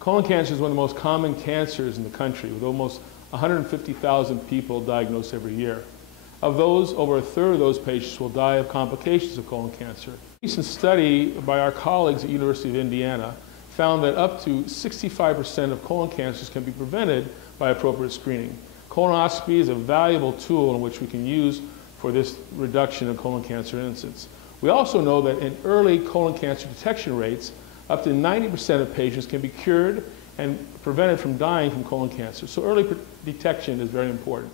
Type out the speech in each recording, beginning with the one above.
Colon cancer is one of the most common cancers in the country, with almost 150,000 people diagnosed every year. Of those, over a third of those patients will die of complications of colon cancer. A recent study by our colleagues at University of Indiana found that up to 65% of colon cancers can be prevented by appropriate screening. Colonoscopy is a valuable tool in which we can use for this reduction in colon cancer incidence. We also know that in early colon cancer detection rates, up to 90% of patients can be cured and prevented from dying from colon cancer. So early detection is very important.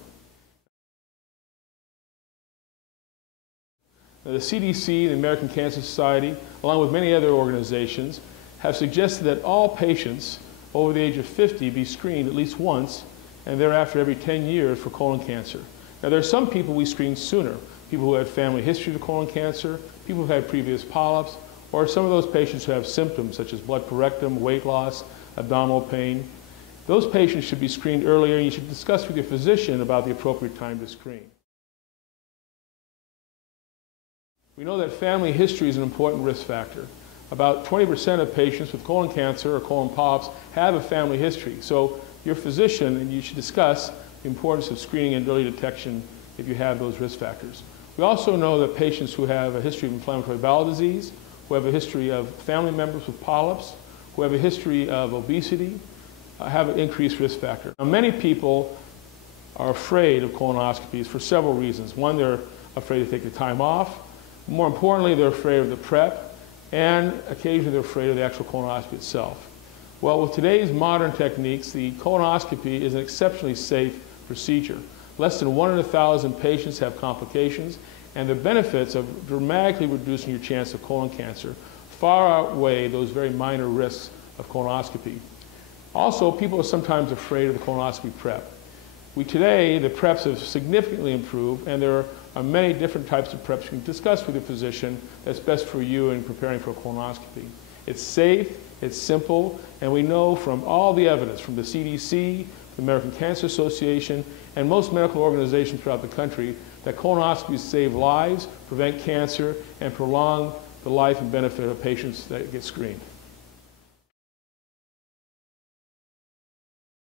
Now, the CDC, the American Cancer Society, along with many other organizations, have suggested that all patients over the age of 50 be screened at least once and thereafter every 10 years for colon cancer. Now, there are some people we screen sooner, people who have family history of colon cancer, people who have had previous polyps, or some of those patients who have symptoms such as blood per rectum, weight loss, abdominal pain. Those patients should be screened earlier, and you should discuss with your physician about the appropriate time to screen. We know that family history is an important risk factor. About 20% of patients with colon cancer or colon polyps have a family history. So your physician, and you should discuss the importance of screening and early detection if you have those risk factors. We also know that patients who have a history of inflammatory bowel disease, who have a history of family members with polyps, who have a history of obesity, have an increased risk factor. Now, many people are afraid of colonoscopies for several reasons. One, they're afraid to take the time off. More importantly, they're afraid of the prep, and occasionally they're afraid of the actual colonoscopy itself. Well, with today's modern techniques, the colonoscopy is an exceptionally safe procedure. Less than 1 in 1,000 patients have complications, and the benefits of dramatically reducing your chance of colon cancer far outweigh those very minor risks of colonoscopy. Also, people are sometimes afraid of the colonoscopy prep. Today, the preps have significantly improved, and there are many different types of preps you can discuss with your physician that's best for you in preparing for a colonoscopy. It's safe, it's simple, and we know from all the evidence from the CDC, the American Cancer Association, and most medical organizations throughout the country that colonoscopies save lives, prevent cancer, and prolong the life and benefit of patients that get screened.